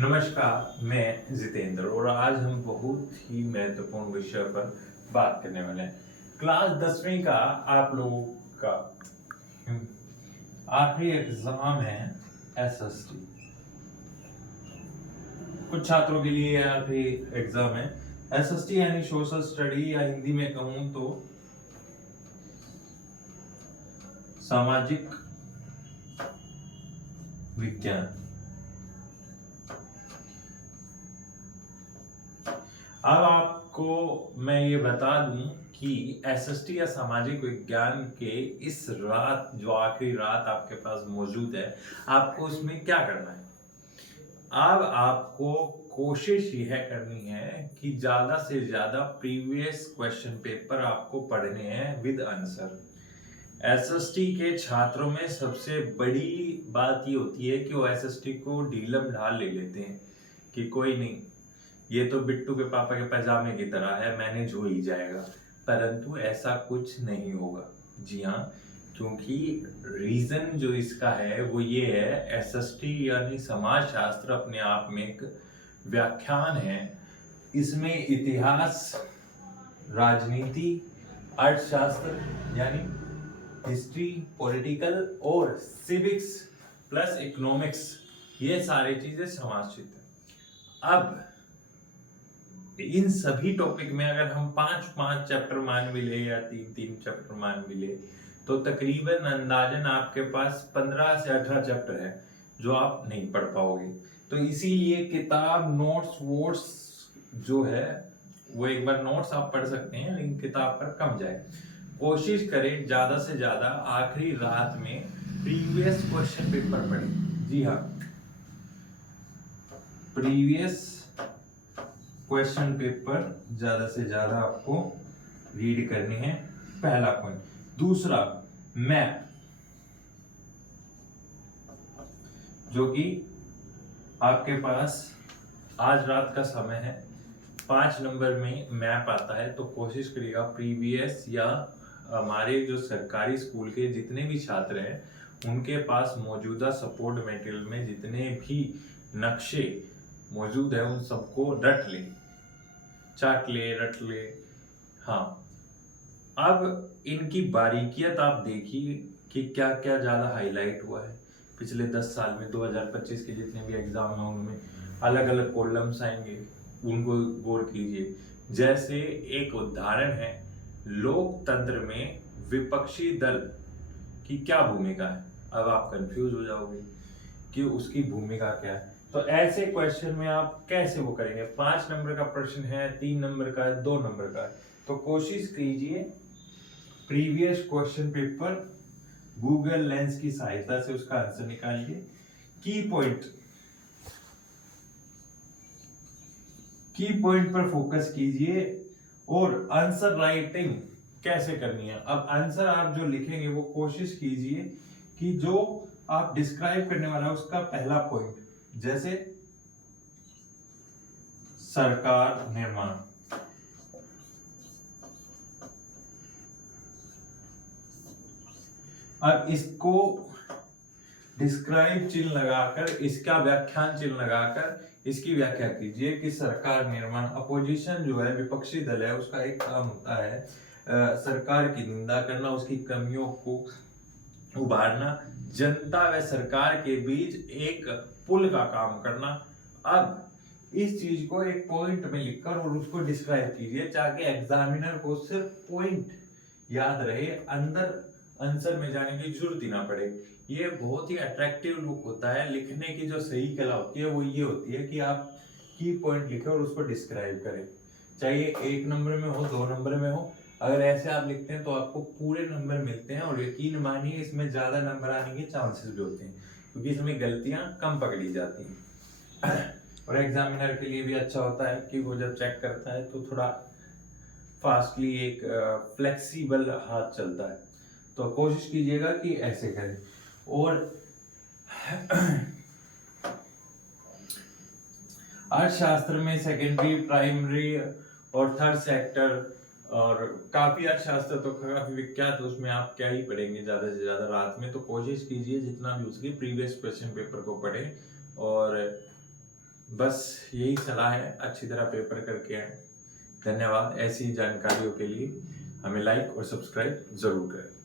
नमस्कार, मैं जितेंद्र और आज हम बहुत ही महत्वपूर्ण विषय पर बात करने वाले हैं। क्लास 10वीं का आप लोगों का आखिरी एग्जाम है एसएसटी। कुछ छात्रों के लिए आखिरी एग्जाम है एसएसटी यानी सोशल स्टडी, या हिंदी में कहूं तो सामाजिक विज्ञान। अब आपको मैं ये बता दूं कि एसएसटी या सामाजिक विज्ञान के इस रात, जो आखिरी रात आपके पास मौजूद है, आपको उसमें क्या करना है। अब आपको कोशिश यह करनी है कि ज्यादा से ज्यादा प्रीवियस क्वेश्चन पेपर आपको पढ़ने हैं विद आंसर। एसएसटी के छात्रों में सबसे बड़ी बात ये होती है कि वो एसएसटी को ढीलम ढाल ले लेते हैं कि कोई नहीं, ये तो बिट्टू के पापा के पैजामे की तरह है, मैनेज हो ही जाएगा। परंतु ऐसा कुछ नहीं होगा। जी हाँ, क्योंकि रीजन जो इसका है वो ये है, एसएसटी यानी समाज शास्त्र अपने आप में एक व्याख्यान है। इसमें इतिहास, राजनीति, अर्थशास्त्र यानी हिस्ट्री, पॉलिटिकल और सिविक्स प्लस इकोनॉमिक्स, ये सारी चीजें समाश्रित है। अब इन सभी टॉपिक में अगर हम 5-5 चैप्टर मान भी ले या 3-3 चैप्टर मान भी ले, तो तकरीबन अंदाजन आपके पास 15 से 18 चैप्टर है जो आप नहीं पढ़ पाओगे। तो इसीलिए किताब, नोट्स वोट्स जो है वो एक बार नोट्स आप पढ़ सकते हैं, लेकिन किताब पर कम जाए। कोशिश करें ज्यादा से ज्यादा आखिरी रात में प्रीवियस क्वेश्चन पेपर पढ़ें। जी हाँ, प्रीवियस क्वेश्चन पेपर ज्यादा से ज्यादा आपको रीड करने हैं, पहला पॉइंट। दूसरा, मैप, जो कि आपके पास आज रात का समय है, 5 नंबर में मैप आता है। तो कोशिश करिएगा प्रीवियस, या हमारे जो सरकारी स्कूल के जितने भी छात्र हैं उनके पास मौजूदा सपोर्ट मटेरियल में जितने भी नक्शे मौजूद है उन सबको रट ले, चाट ले, रट ले। हाँ, अब इनकी बारीकियत आप देखिए कि क्या क्या ज्यादा हाईलाइट हुआ है पिछले 10 साल में। 2025 के जितने भी एग्जाम हैं उनमें अलग अलग कॉलम्स आएंगे, उनको गौर कीजिए। जैसे एक उदाहरण है, लोकतंत्र में विपक्षी दल की क्या भूमिका है। अब आप कंफ्यूज हो जाओगे कि उसकी भूमिका क्या है। तो ऐसे क्वेश्चन में आप कैसे वो करेंगे। 5 नंबर का प्रश्न है, 3 नंबर का है, 2 नंबर का है। तो कोशिश कीजिए previous question paper Google lens की सहायता से उसका आंसर निकालिए। की पॉइंट पर फोकस कीजिए और आंसर राइटिंग कैसे करनी है। अब आंसर आप जो लिखेंगे वो कोशिश कीजिए कि जो आप डिस्क्राइब करने वाला है उसका पहला पॉइंट, जैसे सरकार निर्माण, अब इसको डिस्क्राइब चिन्ह लगाकर, इसका व्याख्यान चिन्ह लगाकर इसकी व्याख्या कीजिए कि सरकार निर्माण। अपोजिशन जो है, विपक्षी दल है, उसका एक काम होता है सरकार की निंदा करना, उसकी कमियों को उभारना, जनता व सरकार के बीच एक पुल का काम करना। अब इस चीज को एक पॉइंट में लिखकर और उसको डिस्क्राइब कीजिए ताकि एग्जामिनर को सिर्फ पॉइंट याद रहे, अंदर आंसर में जाने की जरूरत ही ना पड़े। ये बहुत ही अट्रैक्टिव लुक होता है। लिखने की जो सही कला होती है वो ये होती है कि आप की पॉइंट लिखें और उसको डिस्क्राइब करें, चाहे 1 नंबर में हो, 2 नंबर में हो। अगर ऐसे आप लिखते हैं तो आपको पूरे नंबर मिलते हैं, और यकीन मानिए इसमें ज्यादा नंबर आने के चांसेस भी होते हैं क्योंकि इसमें गलतियां कम पकड़ी जाती हैं। और एग्जामिनर के लिए भी अच्छा होता है कि वो जब चेक करता है तो थोड़ा फास्टली, एक फ्लेक्सिबल हाथ चलता है। तो कोशिश कीजिएगा कि ऐसे करें। और अर्थशास्त्र में सेकेंडरी, प्राइमरी और थर्ड सेक्टर, और काफी अर्थशास्त्र तो काफी विख्यात है, उसमें आप क्या ही पढ़ेंगे ज्यादा से ज्यादा रात में। तो कोशिश कीजिए जितना भी उसके प्रीवियस क्वेश्चन पेपर को पढ़ें और बस यही सलाह है, अच्छी तरह पेपर करके आए। धन्यवाद। ऐसी जानकारियों के लिए हमें लाइक और सब्सक्राइब ज़रूर करें।